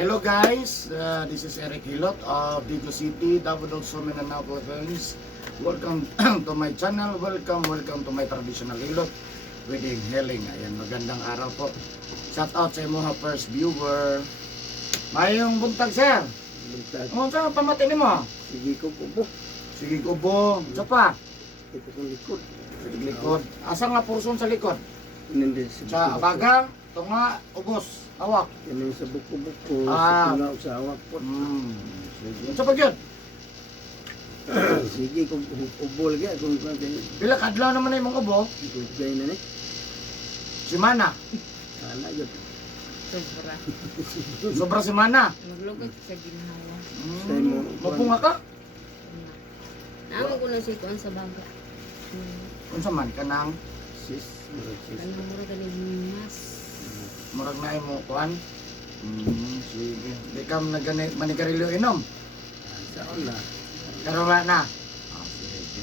Hello guys, this is Eric Hilot of Digo City, Davao del Mindanao, Philippines. Welcome to my channel, welcome to my traditional Hilot wedding healing. Ayan, magandang araw po. Shout out sa mga first viewer. Mayong buntag sir. Buntag. Ano saan pamati ni mo? Sige ko po. Sige kubo. Sa pa? Ito kong likod. Sa likod. Asa nga porson sa likod? Hindi Sa bagang, tunga, ubos, hawak. Yan sa buko-buko. Ah. Sa tunga sa awak po. Sige. Sa pag yun? Sige kung ubol ka. Kung Pila kadlaw naman na yung mga ubo? gay na ni. Si Mana. Sana yun. Sobra. Sobra si Mana. Maglugag sa ginawa. Mapunga ka? Naamo ko na si Kuan sa baga. Unsa man kanang Sis. Kanang mura ganing mas. murag na mo kuan. Sige. Di ka manigarilyo inom. Saan na? Karon wala na. Sige.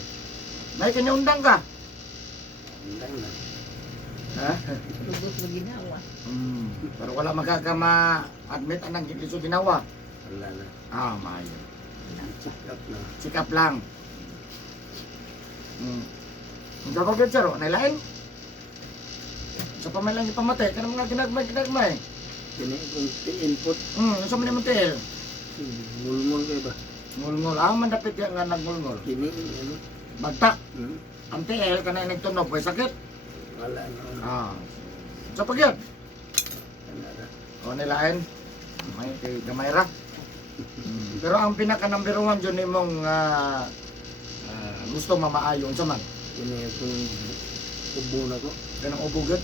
May kanyundang ka? Hindang na. Ha? Lugos sa ginawa. Pero wala magkakama-admit anang gilisod ginawa. Wala na. Maayo. Check up na. Sikap lang. Unsa ba gyud sir? Nailain? Sa pamailang ipamatay, kanang mga ginagmay. Kini kung input. Unsa man imong tiil? Mulmul kayo ba? Ngulngol. Man dapit yan nga nagngulngol. Kini ano? Bagtak. Hmm? Ang tiil, kanang nagtunog, may sakit. Wala na. Sa pagyod? Wala na. O nilain? May kay gamay ra. Pero ang pinaka number 1 dyan nimong gusto mamaayon sa man. Kini kung ubo na ko. Kanang ubo gud.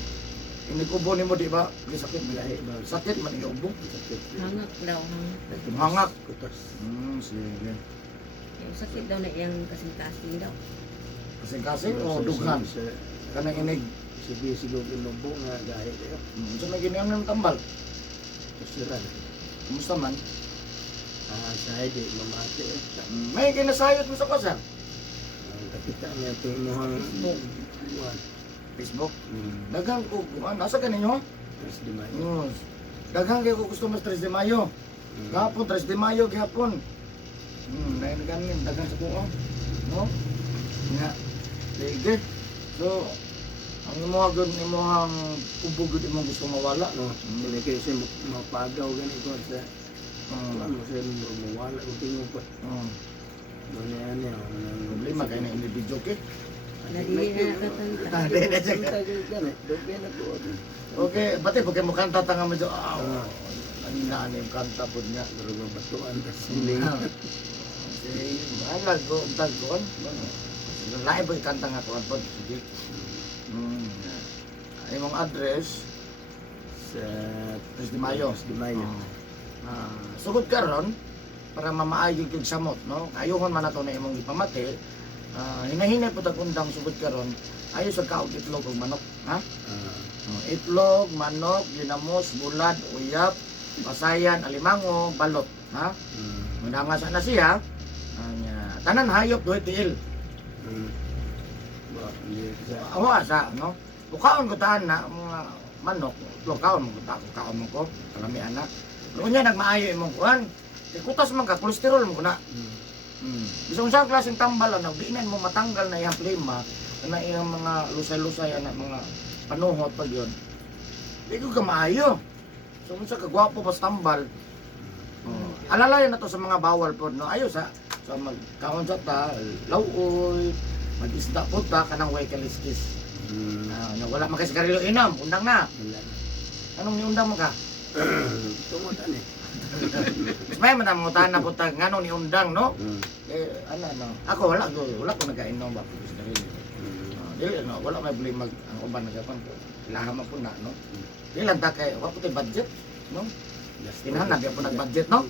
Inikubo nimo di ba? Di sakit Lahi ba? sakit man yung ubo. Sakit. Hangak daw. Hangak. Hangak. Kutas. Sige. Yung sakit daw na iyang kasing-kasing daw. Kasi o dughan. Kanang inig. Sige siguro inubo nga gaya kayo. Sa may giniyang ng tambal. Kasiran. Kumusta man? Sa hindi mamati. May kinasayot mo sa kasa. Ang kapita niya ito inuhang buwan. Facebook. Dagang ko, nasa ka ninyo? Terus di mayo. Dagang kayo ko gusto mas 3 de Mayo. Gapon, 3 de Mayo, gapon. Dahil ganin, dagang sa kuha. No? Nga. Sige. So, ang imuhagod ni mo ang ubugod imong gusto mawala. No, hindi kayo siya mapagaw ganito sa ano siya mawala kung tingin ko. Ano yan. Problema kayo na individual ke. Nadili na nakatanta. Hindi na siya. Dobe na po. Okay, bati pag mo kanta tanga medyo ang inaan yung kanta po niya. Pero mabatuan ka siling. Okay, malag ko tagkuan. Lain po ikanta nga kuan po. Sige. Imong address Sa 3 de Mayo. Di Mayo. Sugod karon para mamaayo yung samot, no? Ayuhon man nato na imong ipamati. Hinahinay po tag-undang sugod karon. Ayo sa kaog itlog ug manok, ha? Itlog, manok, ginamos, bulad, uyap, pasayan, alimango, balot, ha? Muna nga sana siya. Tanan hayop doy tiil. Ako asa, no? Bukaon ko taan na mga manok, bukaon mo ko mo ko, kalami anak. Noon niya nagmaayo imong kuan. Kutas man ka, kolesterol mo na. Bisang sa klaseng tambal na di na mo matanggal na iyang plema, na iyang mga lusay-lusay na mga panuhot pag yun. Di ko ka maayo. So kung sa kagwapo pas tambal, alalayan na to sa mga bawal po, no? Ayo sa magkaon sa ta, lauoy, mag-isda po ta, kanang way kaliskis. Wala makasigarilyo inam, undang na. Anong niundang mo ka? Tumutan eh. May manamutahan na po ta, nga ni undang, no? Ako wala ko nagainom ba po sigarilyo. Dili, no? Wala may buli ang uban nagapan po. Ilahama po na, no? Dili lang ta kay, wala po tayo budget, no? Tinahanap yan po nag-budget, no?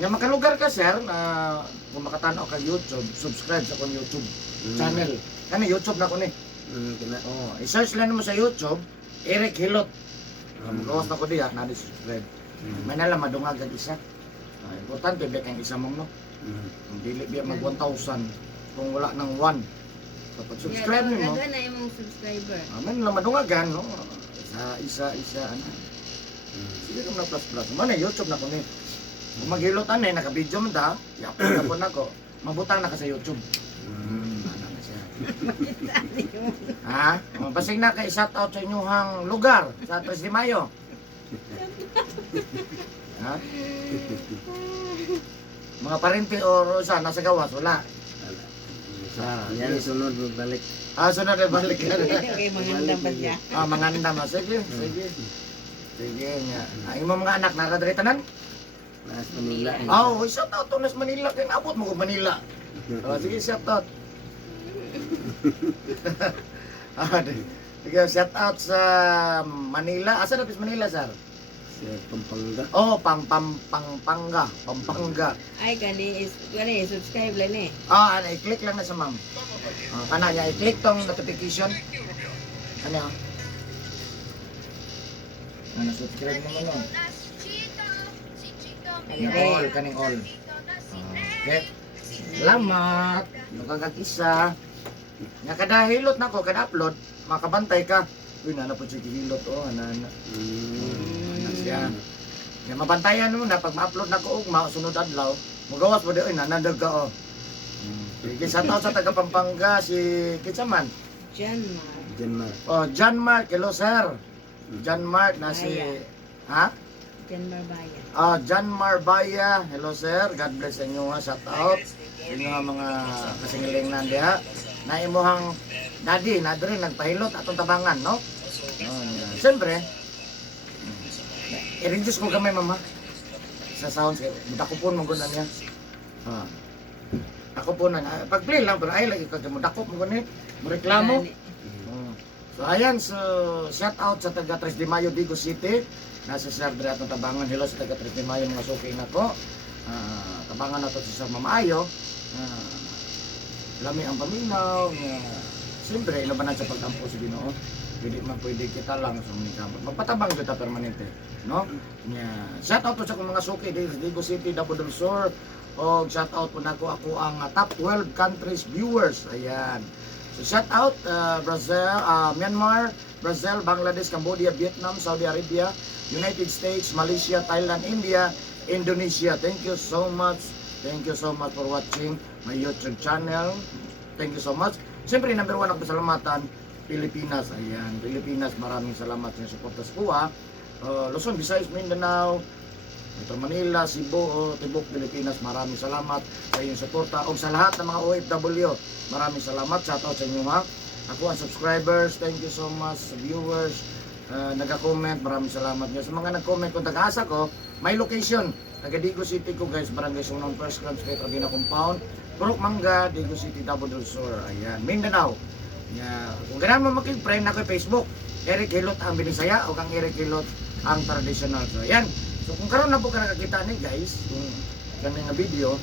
Nga makalugar ka, sir, na kung makatanaw ka YouTube, subscribe sa akong YouTube channel. Kani YouTube na ko ni. I-search lang mo sa YouTube, Eric Hilot. Magawas na ko diya, na-subscribe. May nalang madungagan isa. Importante ba kang isa mong, no? Dili biya mag 1,000 kung wala ng 1. So pag subscribe mo, Gagana yung mga subscriber. may nalang madungagan, no? Isa, ano. Sige kung na plus plus. Mana YouTube na ko ni. Kung maghilot ani naka-video man ta, i-upload na po nako. Mabutang na ka sa YouTube. Ano na siya. Ha? Basig na kay shout out sa inyong lugar sa 3 de Mayo. Ha? Mga parente o sa nasa gawas wala. Yan sunod magbalik. Sunod na balik ka. Okay, mangandam pa siya. Mangandam. Sige, sige. Sige nga. Ay mo mga anak nakadiri tanan? Nas Manila. Shout out to nas Manila kay abot mo ko Manila. Sige, shout out. Sige, shout out sa Manila. Asa na Manila, sir? Sa Pampanga. Pampanga. Ay, kani subscribe lang eh. I-click lang na sa ma'am. Kana niya, i-click tong notification. Ano? Subscribe mo nun. Kaning all. Okay. Salamat. Nakakag-isa. Nga kada hilot na ko, kada upload, makabantay ka. Uy, nana po siya hilot. Nana. Siya. Nga mabantayan mo na, pag ma-upload na ko, sunod adlaw, magawas mo doon, nanandag ka. Sige, sa tao sa taga Pampanga, si Kitsaman. Janmar. John Mark, hello sir. John Mark na si... Ha? Janmar Bayan. John Marbaya, hello sir. God bless sa inyo ha. Shout out sa inyo mga kasingiling nandiha. Na imuhang daddy, na rin nagpahilot atong tabangan, no? Siyempre, i-reduce ko gamay mama. Sa sounds, dako po mong gunan niya. Ako po na, pag-play lang, pero ay lagi ko, dako mo gunan, mo reklamo. So ayan, so shout out sa taga 3 de Mayo, Digo City. Nasa Sir Dre atong tabangan. Hello sa taga 3 de Mayo, mga suki na ko. Tabangan na to sa Mamaayo. Lami ang paminaw. Siyempre, ilabanan sa pagtampo sa Ginoo. Pwede kita lang sa mga magpatabang kita permanente. No? Shout out to sa mga suki dito sa Digo City, Dabodol Sur. O shout out po na ako ang top 12 countries viewers. Ayan. So shout out Brazil, Myanmar, Brazil, Bangladesh, Cambodia, Vietnam, Saudi Arabia, United States, Malaysia, Thailand, India, Indonesia. Thank you so much. Thank you so much for watching my YouTube channel. Thank you so much. Siyempre, number 1 ako salamatan, Pilipinas. Ayan, Pilipinas, maraming salamat sa suporta sa kuha. Luzon, Visayas, Mindanao, Metro Manila, Cebu, Tibok, Pilipinas, maraming salamat sa inyong suporta. O sa lahat ng mga OFW, maraming salamat. Shout out sa inyo ha. Ako ang subscribers, thank you so much sa viewers. Nag-comment, maraming salamat nyo. Sa mga nag-comment kung taga-asa ko, may location. Taga Digo City ko guys, Barangay Sunong First Club, Kay Trabina Compound, Purok Mangga, Digo City, Dabodol Sur. Ayan, Mindanao. Kung ganyan mo makig-friend ako sa Facebook, Eric Hilot ang Binisaya o kang Eric Hilot ang traditional. So ayan. So kung karon na po ka nakakita ni guys, kung kanina video,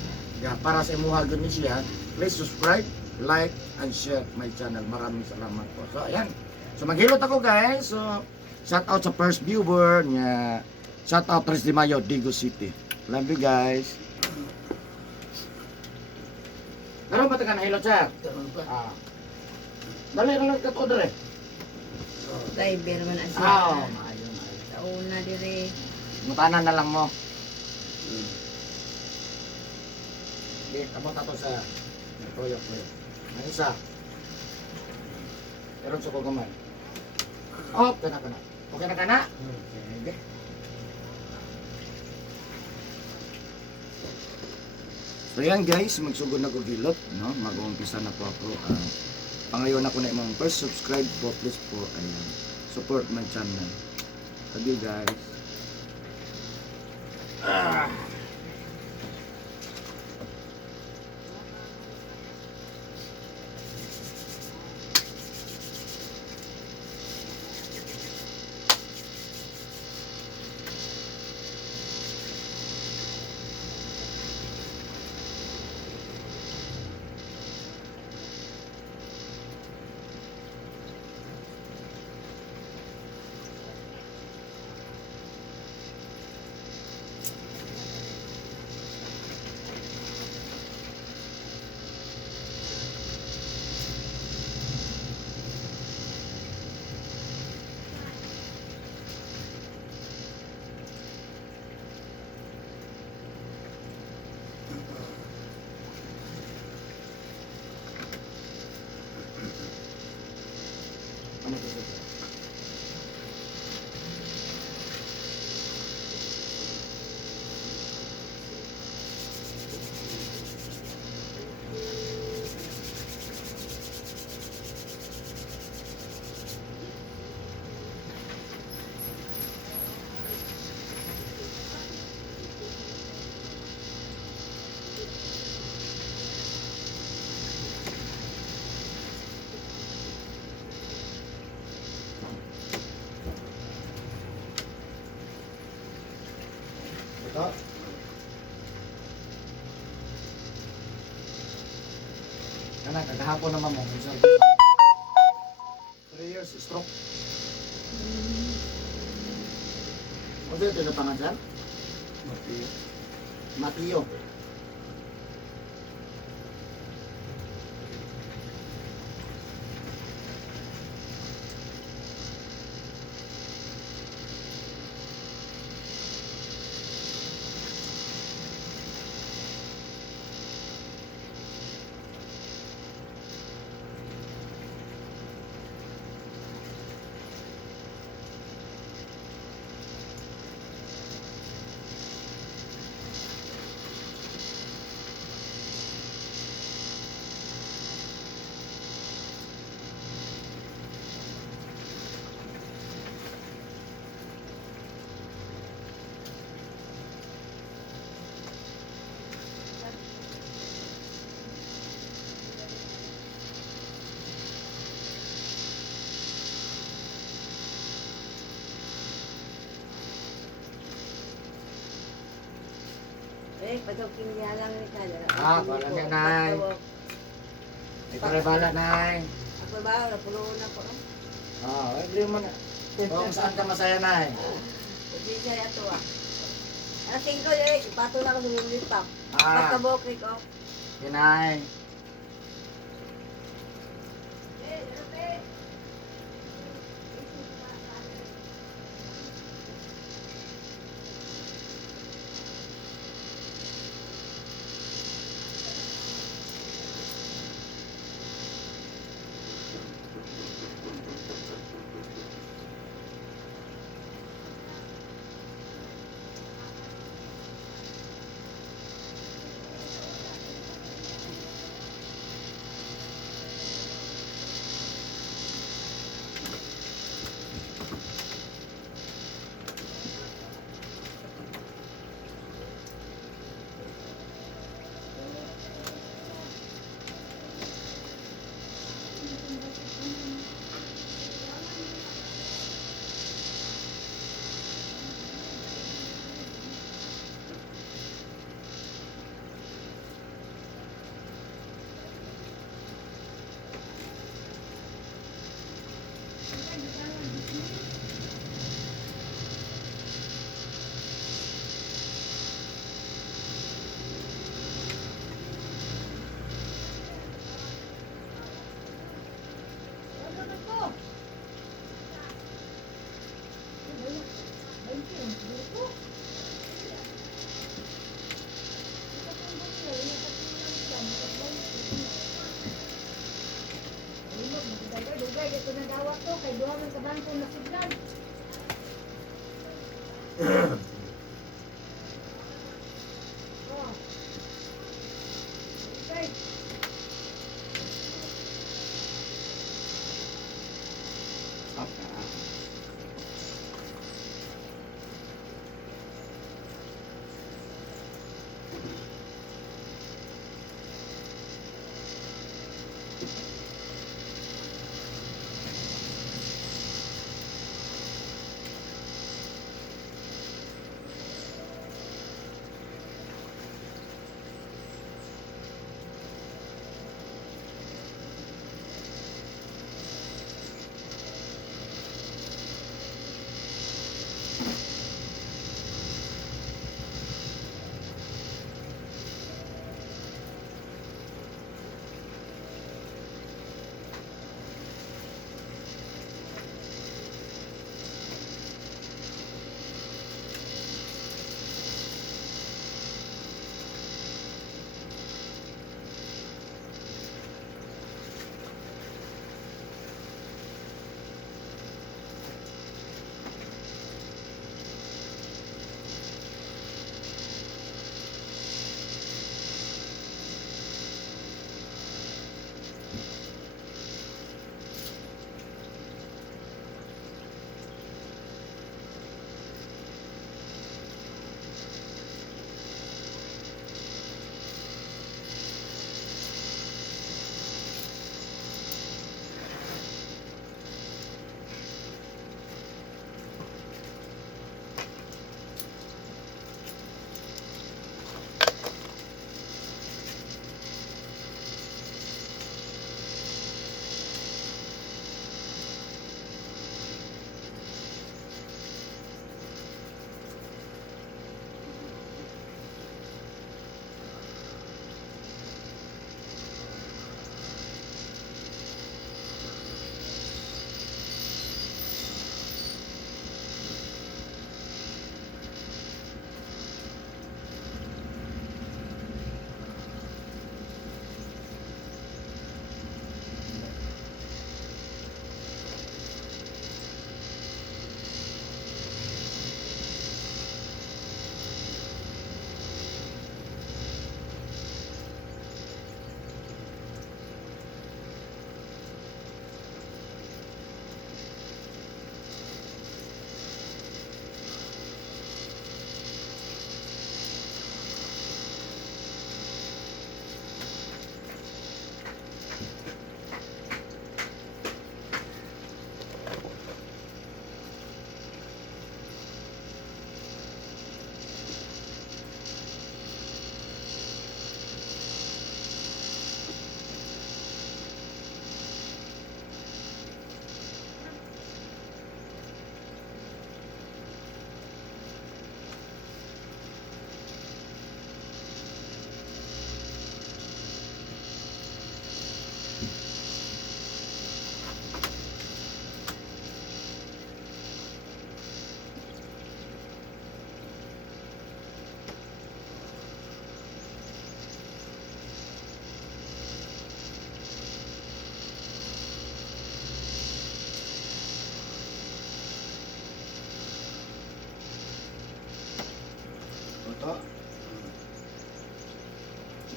para sa imuha gani siya, please subscribe, like, and share my channel. Maraming salamat po. So ayan. So maghilot ako guys. So shout out sa first viewer niya. Shout out 3 de Mayo, Digo City. Love you guys. Karon ba ka na hilot sir? Dali lang ka-order eh. Driver man na siya. Maayo. Sa una dire. Mutanan na lang mo. Di, kamot ato sa toyo. Ano isa? Meron sa kugamay. Okay na ka na. Okay na ka na? Okay. So yan guys, magsugod na ko gilot, no? Mag-uumpisa na po ako. Pangayon ako na imong first subscribe po, please po, ayan. Support my channel. Love you guys. Ito. Anak, kagahapon naman mo. 3 years, stroke. Ano ito yung pangalan? Mati. Matio. Pagkaking niya lang ni Kada. Wala niya, Nay. Ito rin bala, Nay. Ako ba, napulo na po. Hindi mo na. Kung saan ka masaya, Nay. Hindi siya ito ah. Ang tingin ko ipato na ako sa yung lipap. Pagkabokri ko. Nay.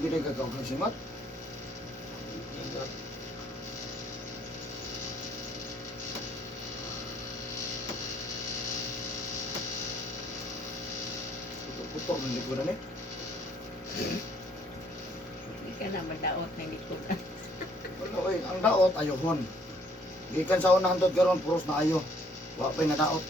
Ginagagaw kang simot. Putok ng likuran eh. Hindi ka na madaot ng likuran. Wala eh, ang daot ayohon. Gikan sa unang hantod karon puros na ayo. Wa pay na daot.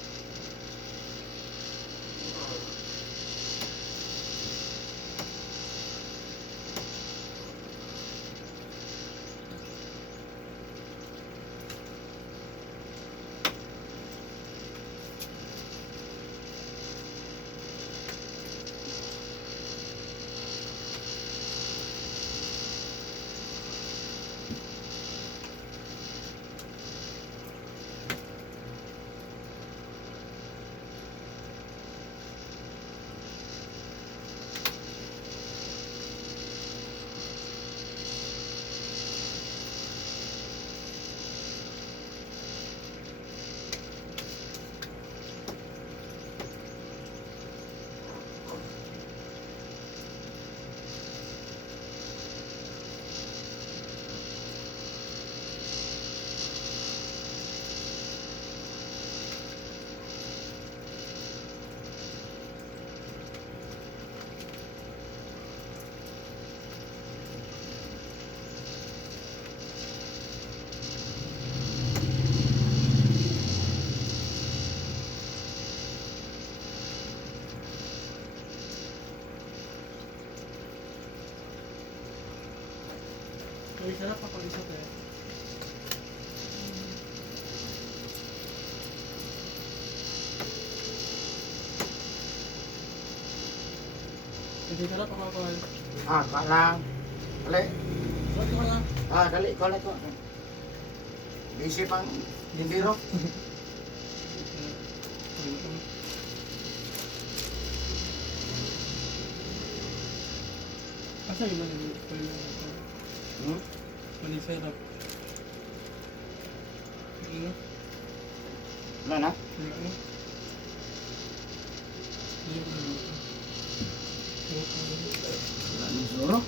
Ay, sarap pa pag isa to eh. Hindi sarap pa ako. Ah, kalang. Dali. Sarap ko lang. Ah, dali ko ko. Busy pang dindiro. Asa yung mali? Hmm? Mali sarap. Ano? Wala na? Ano? Wala na siguro.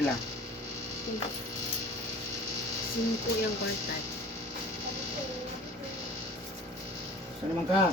Pila? 5 yung kwarta. Saan naman ka?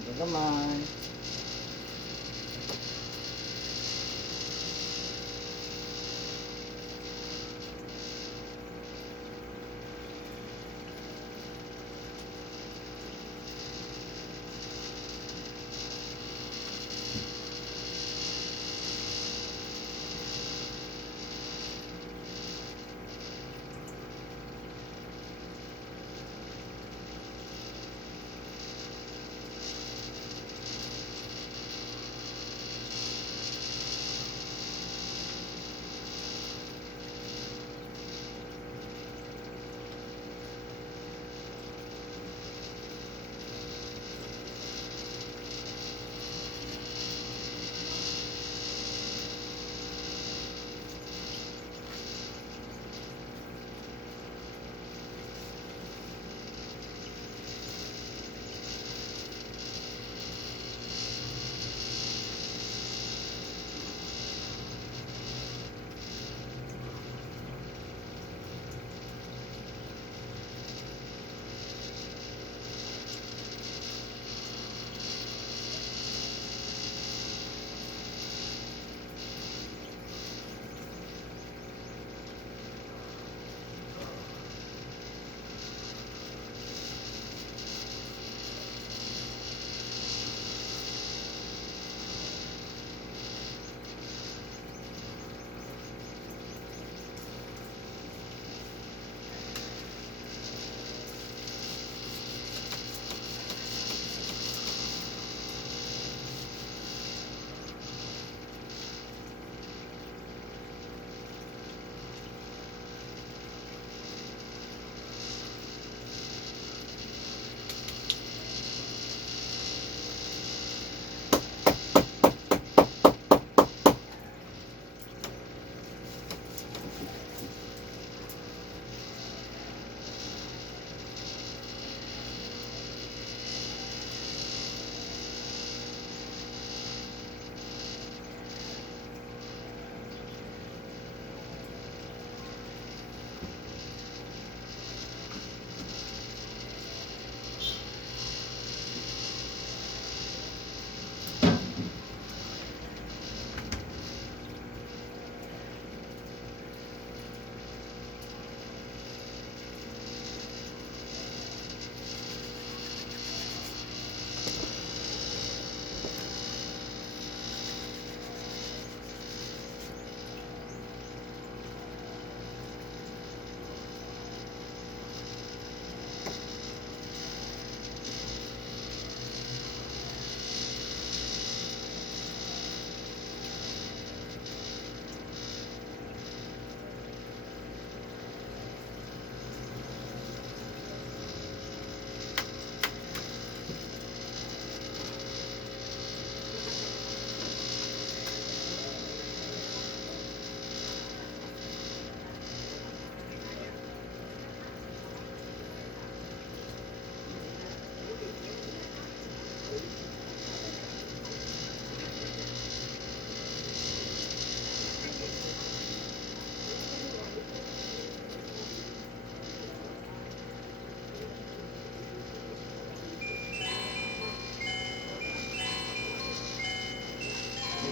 Ito naman.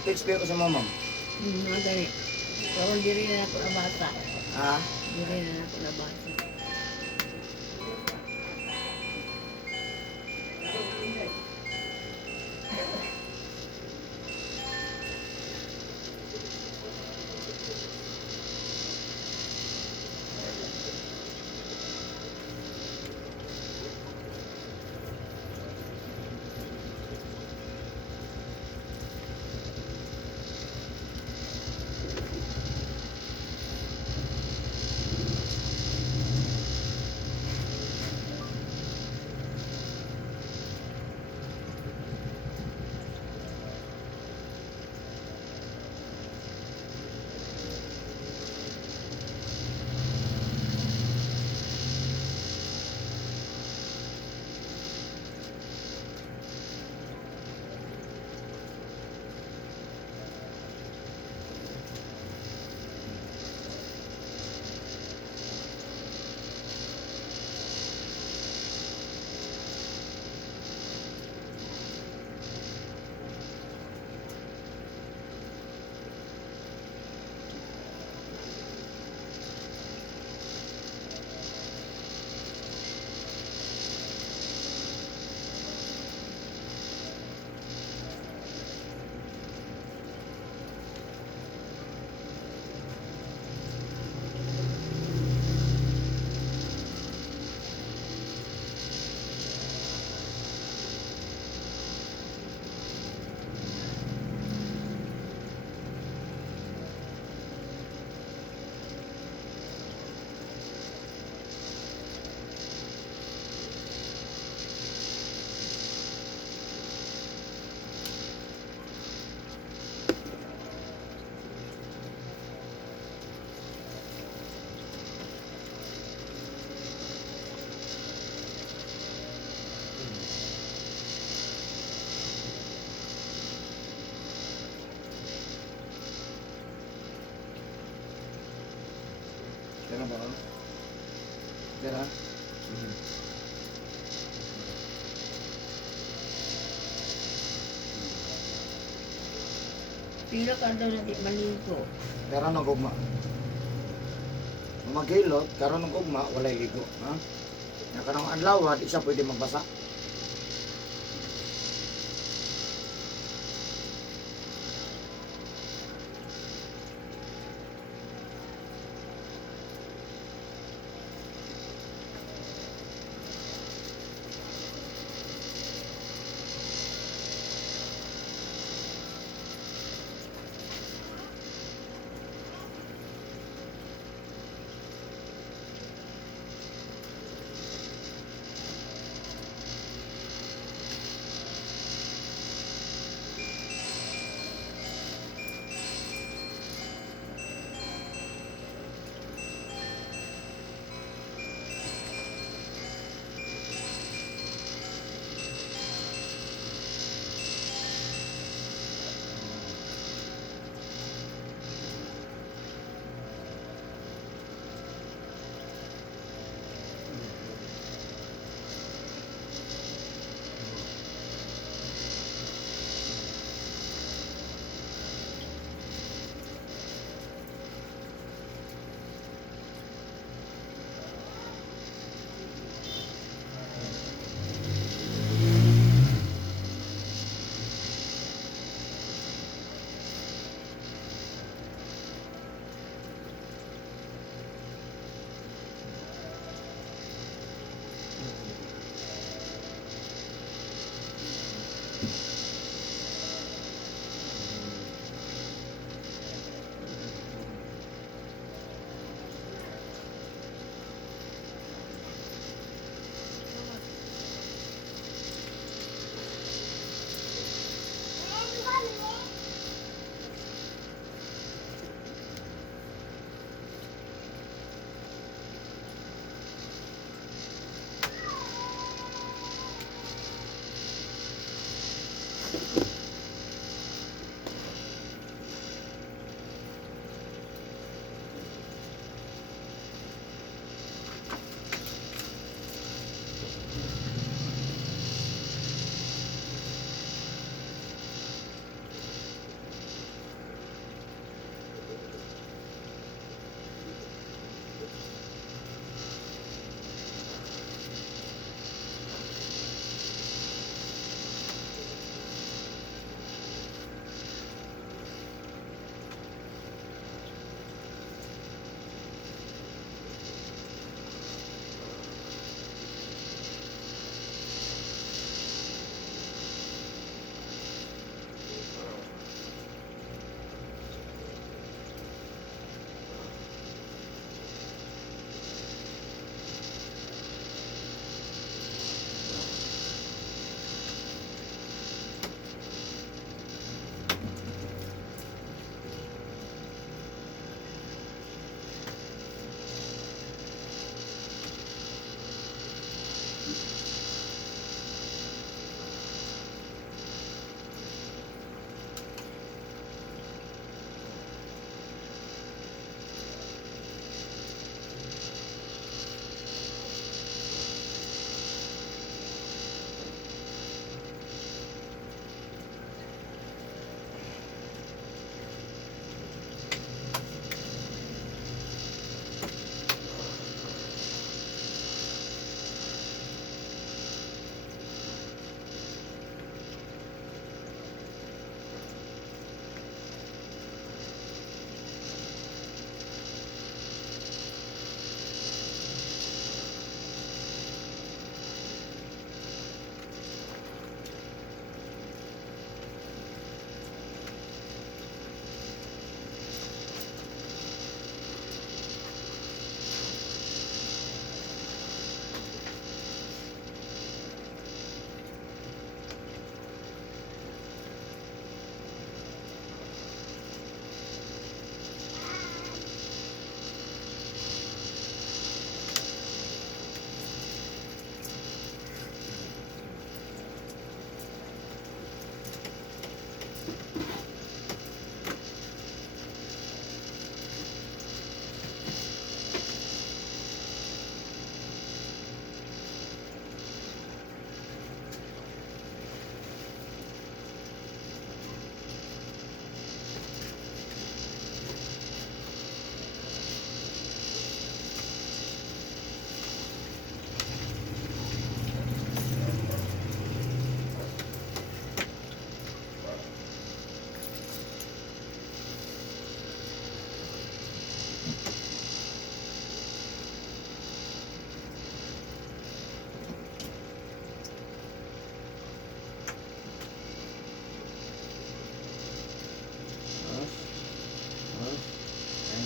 text ko sa mama. Mga gani. Pero diri na ako na bata. Ha? Diri na ako na bata. Kaya ba? Kaya? Pila ka daw na di maligo. Karon ng gugma. Kung maghilot, karon ng gugma, walay ligo. Ha? Na karong adlaw, di siya pwede magbasa.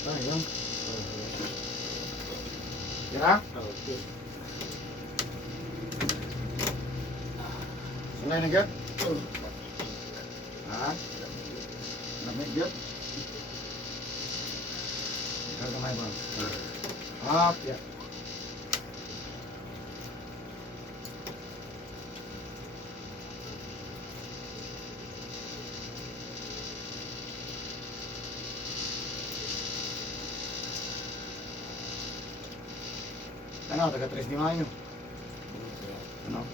Ayun. Kira? Okay. Sanay na gyud? Ha? Lamig gyud? Ikaw kamay ba? Up, yeah. Ano, taga 3 de Mayo. Ano?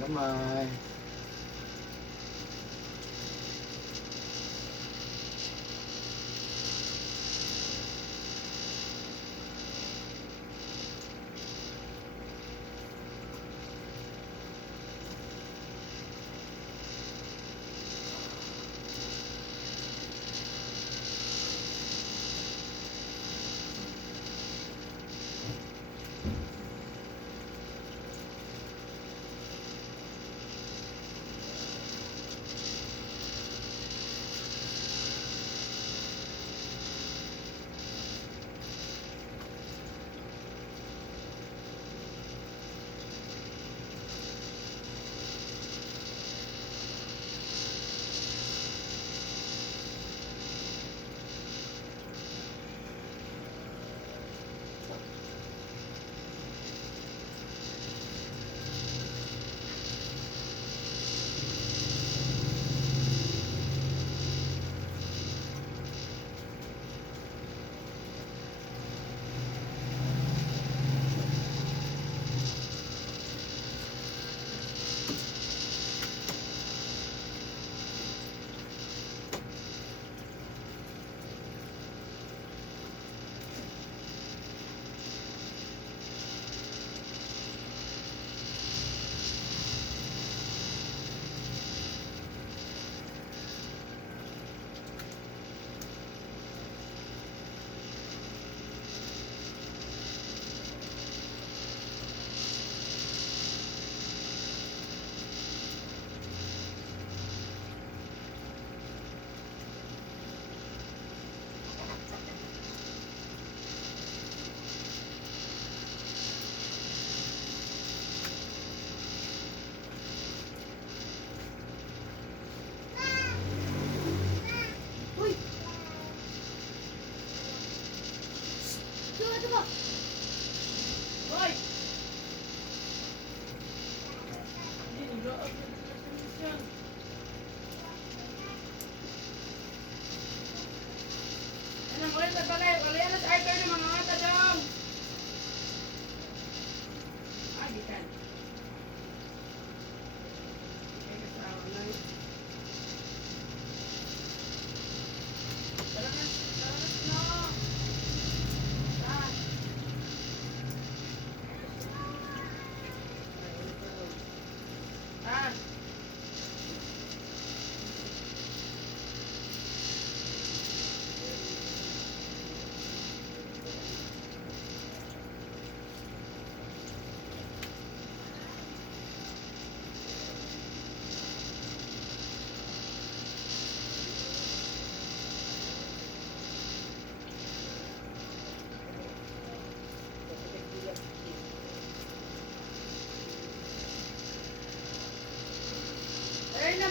Gamay.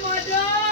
mo, Dong!